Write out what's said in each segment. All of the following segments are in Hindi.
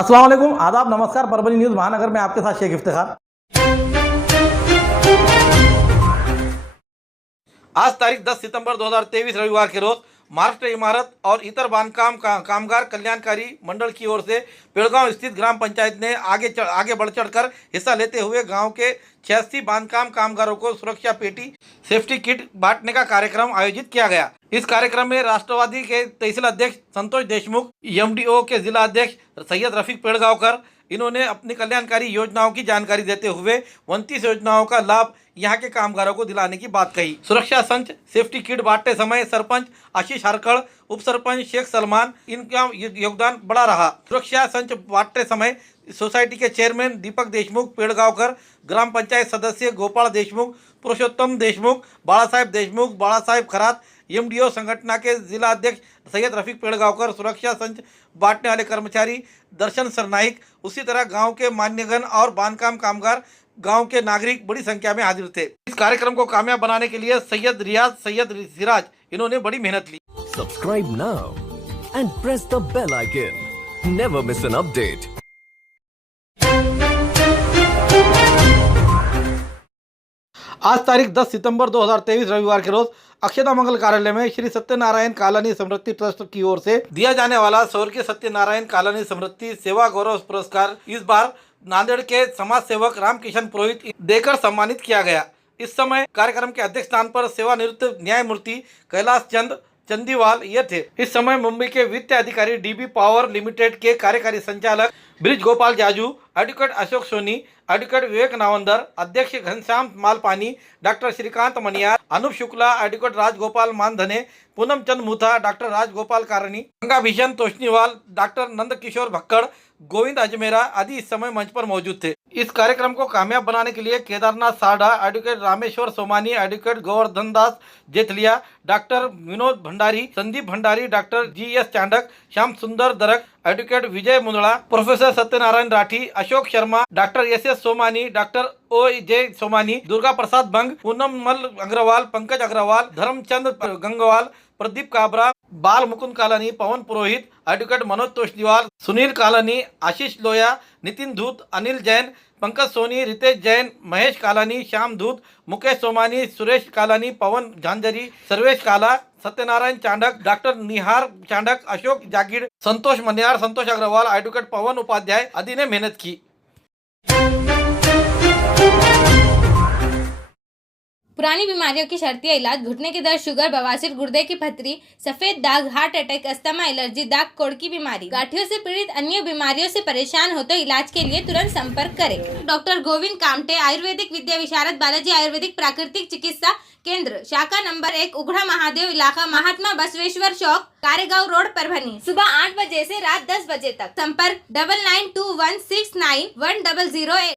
अस्सलाम वालेकुम, आदाब, नमस्कार। परभनी न्यूज़ महानगर में आपके साथ शेख इफ्तिखार। आज तारीख 10 सितंबर 2023 रविवार के रोज महाराष्ट्र इमारत और इतर बांधकाम कामगार कल्याणकारी मंडल की ओर से पेड़गांव स्थित ग्राम पंचायत ने आगे बढ़ चढ़कर हिस्सा लेते हुए गांव के 86 बांधकाम कामगारों को सुरक्षा पेटी सेफ्टी किट बांटने का कार्यक्रम आयोजित किया गया। इस कार्यक्रम में राष्ट्रवादी के तहसील अध्यक्ष संतोष देशमुख, एमडीओ के जिला अध्यक्ष सैयद रफीक पेड़गांवकर, इन्होंने अपनी कल्याणकारी योजनाओं की जानकारी देते हुए 29 योजनाओं का लाभ यहाँ के कामगारों को दिलाने की बात कही। सुरक्षा संच सेफ्टी किट बांटते समय सरपंच आशीष हरकड़, उप सरपंच शेख सलमान, इनका योगदान बड़ा रहा। सुरक्षा संच बांटते समय सोसाइटी के चेयरमैन दीपक देशमुख पेड़गांवकर, ग्राम पंचायत सदस्य गोपाल देशमुख, पुरुषोत्तम देशमुख, बाला साहेब खरात, एमडीओ संगठन के जिला अध्यक्ष सैयद रफीक पेड़गांवकर, सुरक्षा संच बांटने वाले कर्मचारी दर्शन सरनाइक, उसी तरह गांव के मान्यगण और बांधकाम कामगार, गांव के नागरिक बड़ी संख्या में हाजिर थे। इस कार्यक्रम को कामयाब बनाने के लिए सैयद रियाज, सैयद सिराज, इन्होंने बड़ी मेहनत ली। Subscribe now and press the bell icon. Never miss an update. आज तारीख 10 सितंबर 2023 रविवार के रोज अक्षता मंगल कार्यालय में श्री सत्यनारायण कालानी समृद्धि ट्रस्ट की ओर से दिया जाने वाला स्वर्गीय सत्यनारायण कालानी समृद्धि सेवा गौरव पुरस्कार इस बार नांदेड़ के समाज सेवक रामकिशन पुरोहित देकर सम्मानित किया गया। इस समय कार्यक्रम के अध्यक्ष स्थान पर सेवानिवृत्त न्यायमूर्ति कैलाश चंद चंदीवाल ये थे। इस समय मुंबई के वित्त अधिकारी डीबी पावर लिमिटेड के कार्यकारी संचालक ब्रिज गोपाल जाजू, एडवोकेट अशोक सोनी, एडवोकेट विवेक नावंदर, अध्यक्ष Ghanshyam Malpani, doctor Shrikant Maniyar, Anup Shukla, advocate Rajgopal Mandhane, Poonam Chand Mutha, doctor Rajgopal Karani, Ganga Bhishan Toshniwal, doctor Nandkishore Bhakkad, Govind Ajmera आदि इस समय मंच पर मौजूद थे। इस कार्यक्रम को कामयाब बनाने के लिए Kedarnath Sadha, advocate Rameshwar Somani, advocate Govardhan Das Jethliya, doctor Vinod Bhandari, Sandeep Bhandari, doctor GS Chandak, Shyam Sundar Darak, advocate Vijay Mundada, professor Satyanarayan Rathi, Ashok Sharma, doctor SS Somani, doctor OJ Somani, Durga Prasad Bang, Poonmal Agarwal, Pankaj Agarwal, Dharmchand Gangwal, Pradeep Kabra, बाल मुकुंद कालानी, पवन पुरोहित, एडवोकेट मनोज तोष्णीवाल, सुनील कालानी, आशीष लोया, नितिन धूत, अनिल जैन, पंकज सोनी, रितेश जैन, महेश कालानी, श्याम धूत, मुकेश सोमानी, सुरेश कालानी, पवन झांझरी, सर्वेश काला, सत्यनारायण चांडक, डॉक्टर निहार चांडक, अशोक जागीर, संतोष मनियार, संतोष अग्रवाल, एडवोकेट पवन उपाध्याय आदि ने मेहनत की। पुरानी बीमारियों की शर्तिया इलाज, घुटने के दर्द, शुगर, बवासीर, गुर्दे की पथरी, सफेद दाग, हार्ट अटैक, अस्थमा, एलर्जी, दाग कोड़ की बीमारी, गांठियों से पीड़ित अन्य बीमारियों से परेशान हो तो इलाज के लिए तुरंत संपर्क करें। डॉक्टर गोविंद कामटे, आयुर्वेदिक विद्या विशारद, बालाजी आयुर्वेदिक प्राकृतिक चिकित्सा केंद्र, शाखा नंबर 1, उघड़ा महादेव इलाका, महात्मा बसवेश्वर चौक, कारेगांव रोड, परभनी। सुबह 8 बजे से रात 10 बजे तक। संपर्क 9921691008।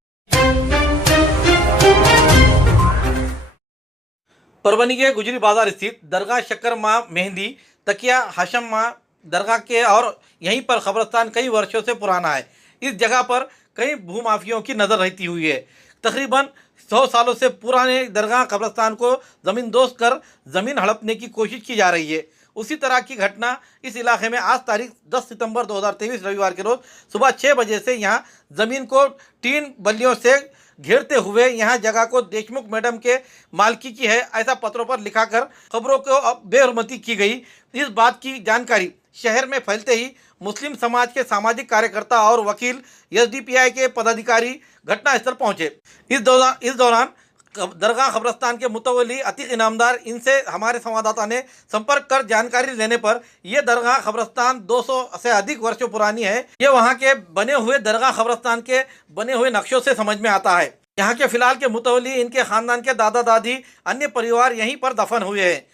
परभनी के गुजरी बाजार स्थित दरगाह शक्कर माँ मेहंदी तकिया हाशम माँ दरगाह के और यहीं पर कब्रस्तान कई वर्षों से पुराना है। इस जगह पर कई भूमाफियों की नज़र रहती हुई है। तकरीबन 100 सालों से पुराने दरगाह कब्रस्तान को ज़मींदोज़ कर ज़मीन हड़पने की कोशिश की जा रही है। उसी तरह की घटना इस इलाके में आज तारीख 10 सितंबर 2023 रविवार के रोज़ सुबह 6 बजे से यहाँ ज़मीन को 3 बल्लियों से घेरते हुए यहाँ जगह को देशमुख मैडम के मालकी की है ऐसा पत्रों पर लिखाकर खबरों को बेहरमती की गई। इस बात की जानकारी शहर में फैलते ही मुस्लिम समाज के सामाजिक कार्यकर्ता और वकील SDPI के पदाधिकारी घटनास्थल पहुँचे। इस दौरान दरगाह कब्रस्तान के मुतवली अतीक इनामदार, इनसे हमारे संवाददाता ने संपर्क कर जानकारी लेने पर यह दरगाह कब्रस्तान 200 से अधिक वर्षों पुरानी है। ये वहाँ के बने हुए दरगाह कब्रस्तान के बने हुए नक्शों से समझ में आता है। यहाँ के फिलहाल के मुतवली, इनके खानदान के दादा दादी, अन्य परिवार यहीं पर दफन हुए हैं।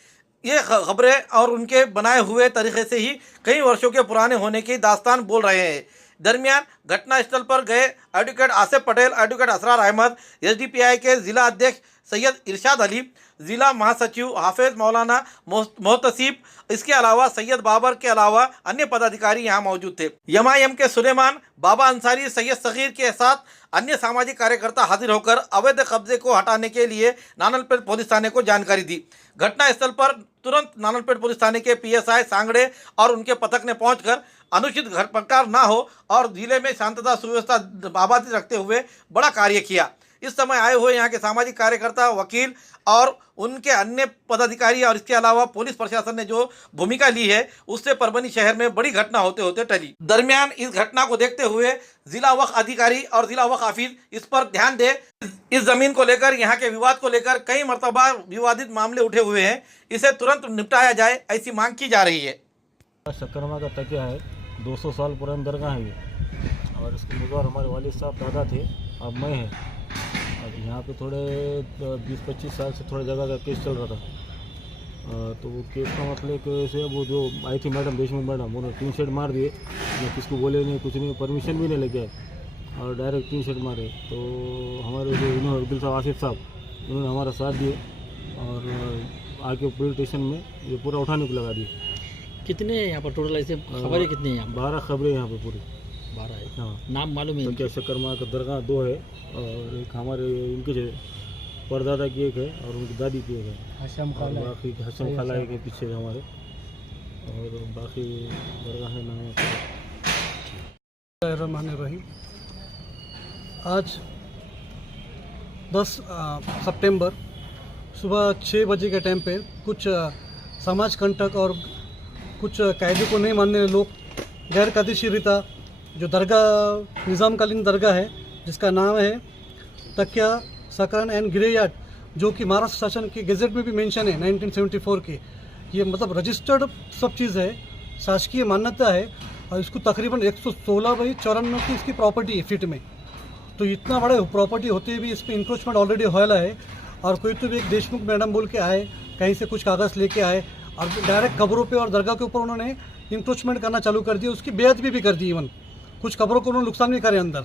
ये खबरें और उनके बनाए हुए तरीके से ही कई वर्षों के पुराने होने की दास्तान बोल रहे हैं। दरमियान घटनास्थल पर गए advocate Asif Patel, advocate Asrar Ahmad, SDPI के जिला अध्यक्ष सैयद इरशाद अली, जिला महासचिव हाफिज मौलाना मोहतसीब, इसके अलावा सैयद बाबर के अलावा अन्य पदाधिकारी यहाँ मौजूद थे। MIM के सुलेमान, बाबा अंसारी, सैयद सगीर के साथ अन्य सामाजिक कार्यकर्ता हाजिर होकर अवैध कब्जे को हटाने के लिए नानलपेट पुलिस थाने को जानकारी दी। घटनास्थल पर तुरंत नानलपेट पुलिस थाने के पीएसआई सांगड़े और उनके पथक ने पहुंचकर अनुचित घर प्रकार ना हो और जिले में शांतता सुव्यवस्था आबादी रखते हुए बड़ा कार्य किया। इस समय आए हुए यहाँ के सामाजिक कार्यकर्ता, वकील और उनके अन्य पदाधिकारी और इसके अलावा पुलिस प्रशासन ने जो भूमिका ली है उससे परभनी शहर में बड़ी घटना होते होते टली। दरमियान इस घटना को देखते हुए जिला वक्फ अधिकारी और जिला वक्फ हाफिज इस पर ध्यान दे। इस जमीन को लेकर, यहाँ के विवाद को लेकर कई मर्तबा विवादित मामले उठे हुए हैं, इसे तुरंत निपटाया जाए ऐसी मांग की जा रही है। शक्करमा का तकिया है, 200 साल पुरानी दरगाह है ये, और इसके मुज़ार हमारे वालिद साहब दादा थे, अब मैं है। अब यहाँ पे थोड़े 20-25 साल से थोड़ा जगह का केस चल रहा था। तो वो केस का मतलब कि वैसे वो जो आई थी मैडम, देशमुख मैडम, उन्होंने 3 शेड मार दिए, किसको बोले नहीं, कुछ नहीं, परमिशन भी नहीं लेके आए और डायरेक्ट 3 शेड मारे। तो हमारे जो इन्होंने अब्दुल साहब, आसिफ साहब, इन्होंने हमारा साथ दिए और आके पुलिस स्टेशन में ये पूरा उठाने को लगा दिए। कितने यहाँ पर टोटल ऐसे खबरें कितनी हैं यहाँ 12 खबरें यहाँ पे पूरी। 12 है। हाँ, नाम मालूम है तो इनके? क्या शक्करमा का दरगाह 2 है और एक हमारे इनके जो परदादा की एक है और उनकी दादी की एक है, हशम और बाकी हसम खाला के पीछे हमारे, और बाकी दरगाह है नाम। रहमानिर्रहीम। आज 10 सितंबर सुबह 6 बजे के टाइम पे कुछ समाज कंटक और कुछ कायदे को नहीं मानने वाले लोग गैर कायदेशी रीता जो दरगाह, निज़ामकालीन दरगाह है जिसका नाम है तकिया सकरन एंड गिरेयाट, जो कि महाराष्ट्र शासन के गेजेट में भी मेंशन है 1974 के, ये मतलब रजिस्टर्ड सब चीज़ है, शासकीय मान्यता है और इसको तकरीबन 116/94 की इसकी प्रॉपर्टी है फीट में। तो इतना बड़ा प्रॉपर्टी होते हुए भी इस पर इंक्रोचमेंट ऑलरेडी होला है और कोई तो भी एक देशमुख मैडम बोल के आए, कहीं से कुछ कागज़ लेके आए और डायरेक्ट कब्रों पे और दरगाह के ऊपर उन्होंने इंक्रोचमेंट करना चालू कर दिया, उसकी बेअदबी भी कर दी, इवन कुछ कब्रों को उन्होंने नुकसान भी करे अंदर।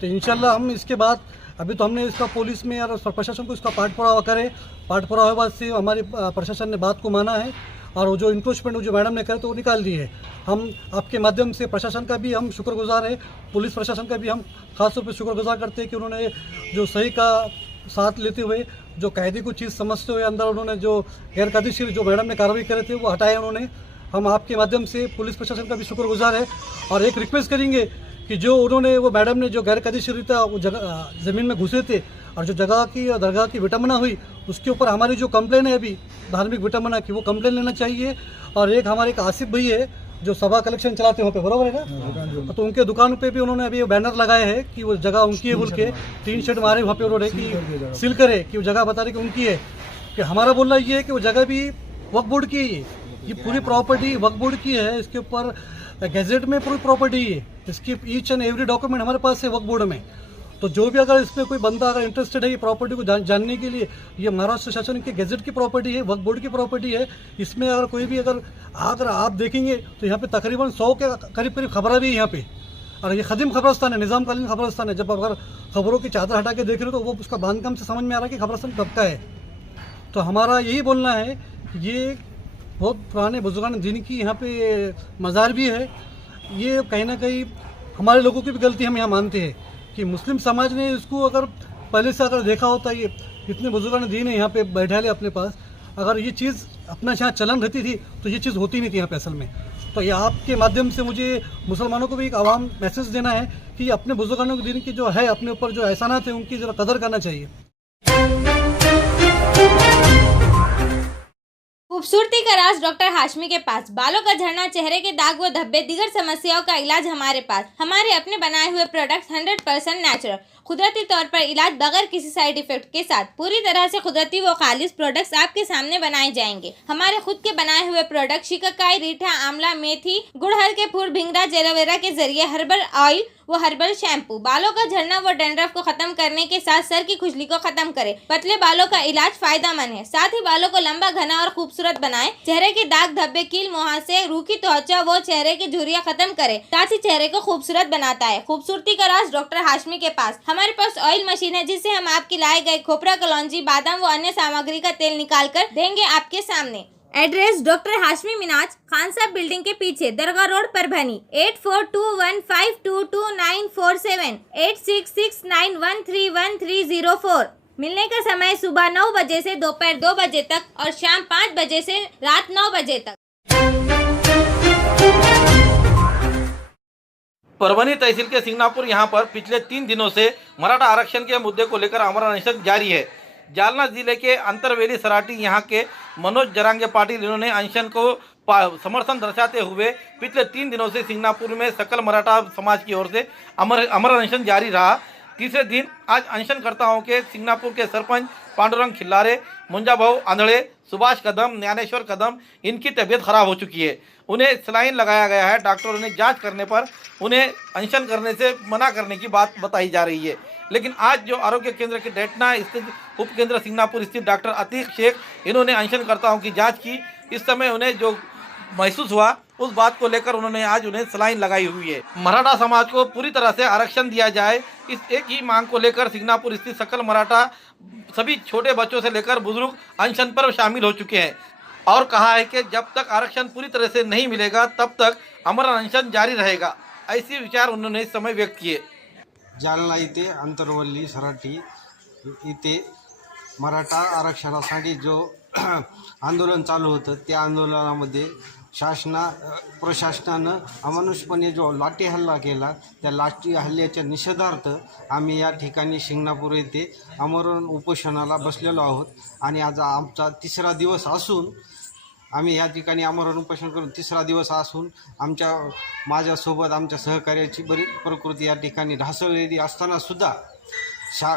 तो इंशाल्लाह हम इसके बाद अभी तो हमने इसका पुलिस में और प्रशासन को इसका पाठ पुरावा करे, पाठ पुरावा बाद से हमारी प्रशासन ने बात को माना है और वो जो इंक्रोचमेंट जो मैडम ने करे तो वो निकाल दी है। हम आपके माध्यम से प्रशासन का भी हम शुक्रगुजार है, पुलिस प्रशासन का भी हम खास तौर पर शुक्रगुजार करते हैं कि उन्होंने जो सही का साथ लेते हुए जो कायदे को चीज़ समझते हुए अंदर उन्होंने जो गैर कायदेशीर जो मैडम ने कार्रवाई करे थे वो हटाए उन्होंने। हम आपके माध्यम से पुलिस प्रशासन का भी शुक्रगुजार है और एक रिक्वेस्ट करेंगे कि जो उन्होंने वो मैडम ने जो गैर कायदेशीर था वो जगह ज़मीन में घुसे थे और जो जगह की दरगाह की विटंबना हुई उसके ऊपर हमारी जो कंप्लेन है अभी धार्मिक विटंबना की, वो कंप्लेन लेना चाहिए। और एक हमारे एक आसिफ भाई है जो सभा कलेक्शन चलाते हैं वहाँ पे, बराबर है ना, तो उनके दुकान पे भी उन्होंने अभी बैनर लगाए हैं कि वो जगह उनकी है बोल के, 3 शेड मारे वहाँ पे उन्होंने कि सील करे कि वो जगह बता रहे कि उनकी है। कि हमारा बोलना ये है कि वो जगह भी वक्फ बोर्ड की है, ये पूरी प्रॉपर्टी वक्फ बोर्ड की है, इसके ऊपर गैजेट में पूरी प्रॉपर्टी है, इसकी ईच एंड एवरी डॉक्यूमेंट हमारे पास है वक्फ बोर्ड में। तो जो भी अगर इसमें कोई बंदा अगर इंटरेस्टेड है ये प्रॉपर्टी को जानने के लिए, ये महाराष्ट्र शासन के गैजेट की प्रॉपर्टी है, वक्फ बोर्ड की प्रॉपर्टी है। इसमें अगर कोई भी अगर आप देखेंगे तो यहाँ पे तकरीबन 100 के करीब खबरें भी यहाँ पे, और ये खदीम खबरस्तान है, निज़ामकालीन खबरस्तान है। जब अगर खबरों की चादर हटा के देख रहे हो तो वो उसका बांधकाम से समझ में आ रहा है कि खबरस्तान कब का है। तो हमारा यही बोलना है कि ये बहुत पुराने बुजुर्गान दीन की यहाँ पे मज़ार भी है। ये कहीं ना कहीं हमारे लोगों की भी गलती हम यहाँ मानते हैं कि मुस्लिम समाज ने इसको अगर पहले से अगर देखा होता, ये इतने बुजुर्गान दीन है यहाँ पे बैठा ले अपने पास, अगर ये चीज़ अपना यहाँ चलन रहती थी तो ये चीज़ होती नहीं थी यहाँ पे असल में। तो ये आपके माध्यम से मुझे मुसलमानों को भी एक आवाम मैसेज देना है कि अपने बुजुर्गानों के दीन की जो है अपने ऊपर जो एहसानात है उनकी ज़रा कदर करना चाहिए। खूबसूरती का राज डॉक्टर हाशमी के पास। बालों का झड़ना, चेहरे के दाग व धब्बे, दीगर समस्याओं का इलाज हमारे पास। हमारे अपने बनाए हुए प्रोडक्ट्स 100% नेचुरल, कुदरती तौर पर इलाज बगैर किसी साइड इफेक्ट के साथ पूरी तरह से कुदरती व खालिश प्रोडक्ट्स आपके सामने बनाए जाएंगे। हमारे खुद के बनाए हुए प्रोडक्ट शिकाकाई, रीठा, आंवला, मेथी, गुड़हल के फूल, भिंगरा, एलोवेरा के जरिए हर्बल ऑयल वो हर्बल शैम्पू बालों का झड़ना व डैंड्रफ को खत्म करने के साथ सर की खुजली को खत्म करे। पतले बालों का इलाज फायदेमंद है, साथ ही बालों को लंबा, घना और खूबसूरत बनाए। चेहरे के दाग धब्बे, कील मुहासे, रूखी त्वचा वो चेहरे की झुर्रियां खत्म करे, साथ ही चेहरे को खूबसूरत बनाता है। खूबसूरती का राज डॉक्टर हाशमी के पास। हमारे पास ऑयल मशीन है जिससे हम आपके लाए गए खोपरा, कलौंजी, बादाम व अन्य सामग्री का तेल निकाल कर देंगे आपके सामने। एड्रेस डॉक्टर हाशमी मिनाज, खान साहब बिल्डिंग के पीछे, दरगाह रोड, परभनी। 8421522947, 8669131304। मिलने का समय सुबह 9 बजे से दोपहर 2 बजे तक और शाम 5 बजे से रात 9 बजे तक। परभनी तहसील के सिंगनापुर यहाँ पर पिछले 3 दिनों से मराठा आरक्षण के मुद्दे को लेकर आमरण अनशन जारी है। जालना जिले के अंतरवेली सराटी यहाँ के मनोज जरांगे पाटिल इन्होंने अनशन को समर्थन दर्शाते हुए पिछले 3 दिनों से सिंगनापुर में सकल मराठा समाज की ओर से अमर अनशन जारी रहा। तीसरे दिन आज अनशनकर्ताओं के सिंगनापुर के सरपंच पांडुरंग खिल्लारे, मुंजाभाऊ आंधळे, सुभाष कदम, ज्ञानेश्वर कदम इनकी तबीयत खराब हो चुकी है। उन्हें सलाइन लगाया गया है। डॉक्टरों ने जांच करने पर उन्हें अनशन करने से मना करने की बात बताई जा रही है। लेकिन आज जो आरोग्य केंद्र के डेटना स्थित उप केंद्र सिंगनापुर स्थित डॉक्टर अतीक शेख इन्होंने अनशनकर्ताओं की जांच की। इस समय उन्हें जो महसूस हुआ उस बात को लेकर उन्होंने आज उन्हें सलाइन लगाई हुई है। मराठा समाज को पूरी तरह से आरक्षण दिया जाए, इस एक ही मांग को लेकर सिंगनापुर स्थित सकल मराठा सभी छोटे बच्चों से लेकर बुजुर्ग अनशन पर शामिल हो चुके हैं और कहा है कि जब तक आरक्षण पूरी तरह से नहीं मिलेगा तब तक अमर अनशन जारी रहेगा। ऐसे विचार उन्होंने इस समय व्यक्त किए। जालना इथे अंतरवल्ली सराटी इथे मराठा आरक्षणासाठी जो आंदोलन चालू होतं त्या आंदोलनामध्ये प्रशासनानं अमानुषपणे जो लाठी हल्ला केला त्या लाठी हल्ल्याच्या निषेधार्थ आम्ही या ठिकाणी शिंगणापूर येथे आमरण उपोषणाला बसलेलो आहोत आणि आज आमचा 3रा दिवस असून आम्ही या ठिकाणी आमरण उपोषण करून 3रा दिवस असून माझ्यासोबत आमच्या सहकार्याची बरीच प्रकृती या ठिकाणी ढासळलेली असताना सुद्धा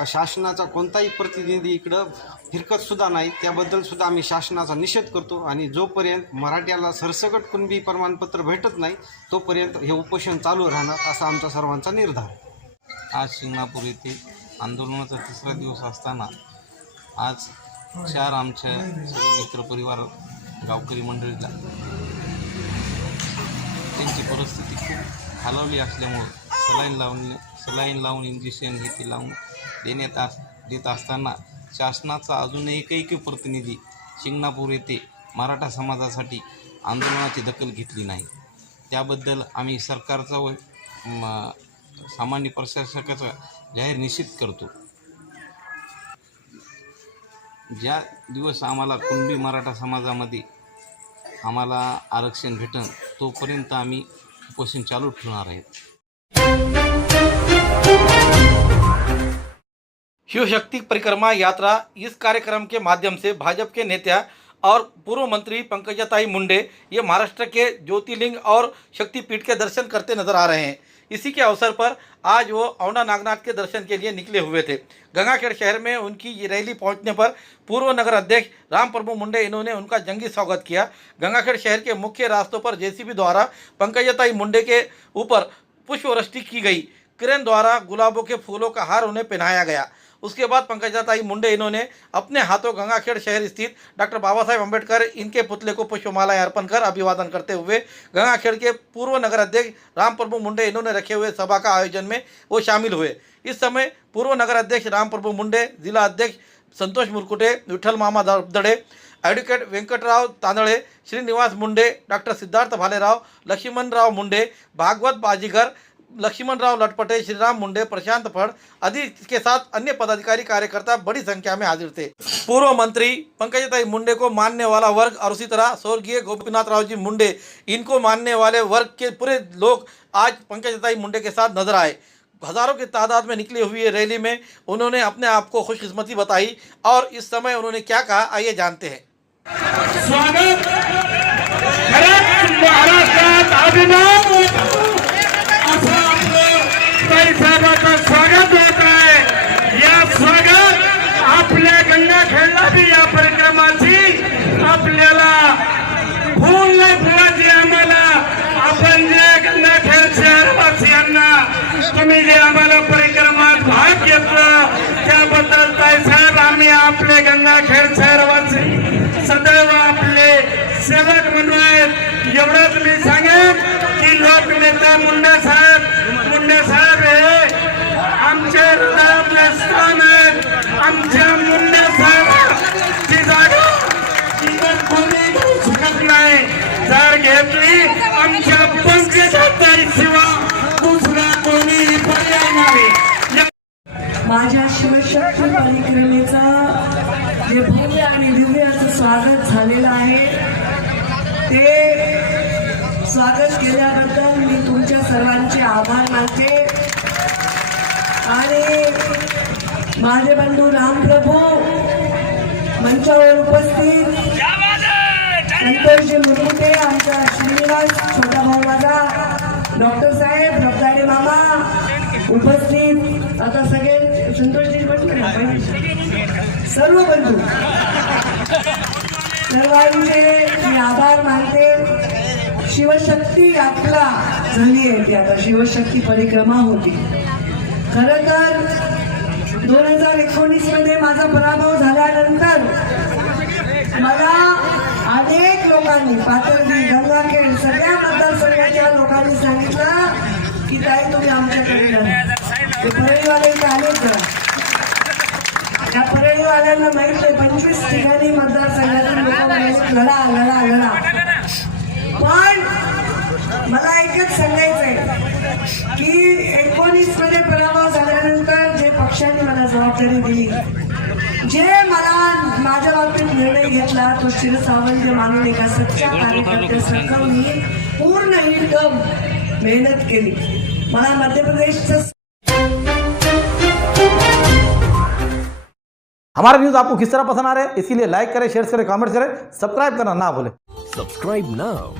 शासनाचा कोणताही प्रतिनिधी इकडं फिरकतसुद्धा नाही। त्याबद्दल सुद्धा आम्ही शासनाचा निषेध करतो आणि जोपर्यंत मराठ्याला सरसकट कुणबी प्रमाणपत्र भेटत नाही तोपर्यंत हे उपोषण चालू राहणार असा आमचा सर्वांचा निर्धार आहे। आज शिंगणापूर येथे आंदोलनाचा 3रा दिवस असताना आज 4 आमच्या सर्व मित्रपरिवार गावकरी मंडळीला त्यांची परिस्थिती खूप खालावली असल्यामुळे सलाईन लावून इंजेक्शन हे ते लावून देत असताना शासनाचा अजून एकही प्रतिनिधी शिंगणापूर येथे मराठा समाजासाठी आंदोलनाची दखल घेतली नाही। त्याबद्दल आम्ही सरकारचा व सामान्य प्रशासकाचा जाहीर निषेध करतो। ज्या दिवस आम्हाला कुणबी मराठा समाजामध्ये आम्हाला आरक्षण भेटन तोपर्यंत आम्ही उपोषण चालू ठेवणार आहेत। शिव शक्ति परिक्रमा यात्रा इस कार्यक्रम के माध्यम से भाजपा के नेता और पूर्व मंत्री पंकजाताई मुंडे ये महाराष्ट्र के ज्योतिर्लिंग और शक्तिपीठ के दर्शन करते नजर आ रहे हैं। इसी के अवसर पर आज वो औंढा नागनाथ के दर्शन के लिए निकले हुए थे। गंगाखेड़ शहर में उनकी ये रैली पहुंचने पर पूर्व नगर अध्यक्ष राम प्रभु मुंडे इन्होंने उनका जंगी स्वागत किया। गंगाखेड़ शहर के मुख्य रास्तों पर जेसीबी द्वारा पंकजाताई मुंडे के ऊपर पुष्पवृष्टि की गई। क्रेन द्वारा गुलाबों के फूलों का हार उन्हें पहनाया गया। उसके बाद पंकजाताई मुंडे इन्होंने अपने हाथों गंगाखेड़ शहर स्थित डॉक्टर बाबा साहेब अम्बेडकर इनके पुतले को पुष्पमालाएं अर्पण कर अभिवादन करते हुए गंगाखेड़ के पूर्व नगर अध्यक्ष राम प्रभु मुंडे इन्होंने रखे हुए सभा का आयोजन में वो शामिल हुए। इस समय पूर्व नगर अध्यक्ष राम प्रभु मुंडे, जिला अध्यक्ष संतोष मुरकुटे, विठ्ठल मामा दड़े, एडवोकेट वेंकटराव तांदळे, श्रीनिवास मुंडे, डॉक्टर सिद्धार्थ भालेराव, लक्ष्मणराव मुंडे, भागवत बाजीगर, लक्ष्मणराव लटपटे, श्रीराम मुंडे, प्रशांत फड़ आदि के साथ अन्य पदाधिकारी कार्यकर्ता बड़ी संख्या में हाजिर थे। पूर्व मंत्री पंकजाताई मुंडे को मानने वाला वर्ग और उसी तरह स्वर्गीय गोपीनाथराव जी मुंडे इनको मानने वाले वर्ग के पूरे लोग आज पंकजाताई मुंडे के साथ नजर आए। हजारों की तादाद में निकली हुई रैली में उन्होंने अपने आप को खुशकिस्मती बताई और इस समय उन्होंने क्या कहा आइए जानते हैं। स्वागत महाराष्ट्रात साहेबांचं स्वागत होत आहे। या स्वागत आपल्या गंगाखेडला भी या परिक्रमाची आपल्याला फूल नाही फुलाची आम्हाला आपण जे गंगाखेड शहरवासियांना तुम्ही जे आम्हाला परिक्रमात भाग घेतलं त्याबद्दल साहेब आम्ही आपले गंगाखेड शहरवासी सदैव आपले सेवक म्हणून आहेत। एवढंच मी सांगेन की लोकनेते मुंडे साहेब हे आमच्या हृदयातले स्थान आहेत। आमच्या मुंडे साहेबांची जागा कोणी घेऊ शकत नाही। जर घेतली आमच्या पंकजाताई शिवाय दुसरा कोणी पर्याय नाही। माझ्या शिवशक्ती परिक्रमेचा ते स्वागत केल्याबद्दल मी तुमच्या सर्वांचे आभार मानते आणि माझे बंधू रामप्रभू मंचावर उपस्थित संतोषजी मुरमुटे, आमचा श्रीनिवास छोटा भाऊ माझा, डॉक्टर साहेब, रफ्तारे मामा उपस्थित, आता सगळे संतोषजी सर्व बंधू सर्वांचे मी आभार मानते. शिवशक्ती यात्रा झाली आहे, ती आता शिवशक्ती परिक्रमा होती. खरं तर 2019 मध्ये माझा पराभव झाल्यानंतर मला अनेक लोकांनी, पाथर्डी, गंगाखेड, सगळ्या मतदारसंघाच्या लोकांनी सांगितलं की ताई तुम्ही आमच्याकडे या. ते परळीवाले इथे आलेच जरा. त्या परळीवाल्यांना माहित आहे 25 ठिकाणी मतदारसंघातील लोक लढा लढा लढा. पण मला एकच सांगायचंय की 19 मध्ये पराभव झाल्यानंतर जे पक्षाने मला जबाबदारी दिली, जे मला माझ्या बाबतीत निर्णय घेतला, तो शिरसावंत मानून एका सच्च्या कार्यकर्त्यासारखं मी पूर्ण एकदम मेहनत केली. मला मध्य प्रदेशचं हमारा न्यूज़ आपको किस तरह पसंद आ रहा है, इसके लिए लाइक करें, शेयर करें, कमेंट करें, सब्सक्राइब करना ना भूलें. Subscribe now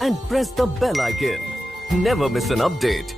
and press the bell icon. Never miss an update.